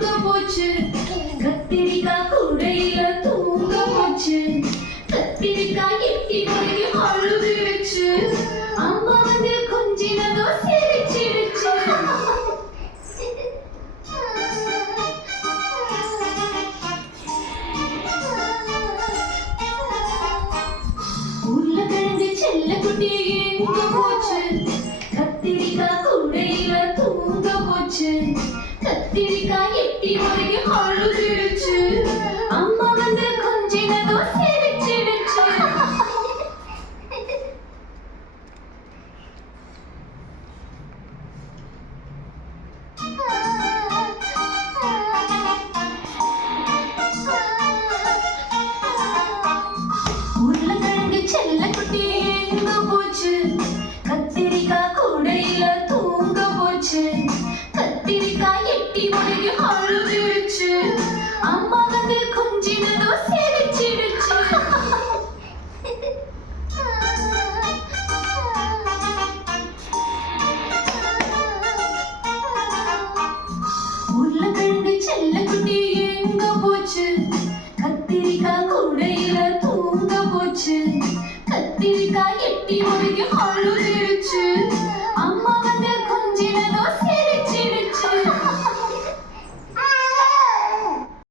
எங்க போச்சு கத்திரிக்காய் கூடையில தூங்க போச்சு கத்திரிக்காய் எட்டி போய் அழுதுருச்சு அம்மா வந்து கொஞ்சினதோ சிரிச்சிடுச்சு உருளைக்கிழங்கு செல்லக்குட்டி எங்க போச்சு கத்திரிக்காய் கூடையில தூங்க போச்சு கத்திரிக்காய் எட்டி போய் அழுதுருச்சு அம்மா வந்து கொஞ்சினதோ சிரிச்சிடுச்சு உருளைக்கிழங்கு செல்லக்குட்டி எங்க போச்சு கத்திரிக்காய் கூடையில தூங்க போச்சு கத்திரிக்காய் எட்டி போய் அழுதுருச்சு அம்மா வந்து கொஞ்சினதோ சிரிச்சிடுச்சு உருளைக்கிழங்கு செல்லக்குட்டி எங்க போச்சு கத்திரிக்காய் கூடையில தூங்க போச்சு கத்திரிக்காய் எட்டி போய் அழுதுருச்சு அம்மா வந்து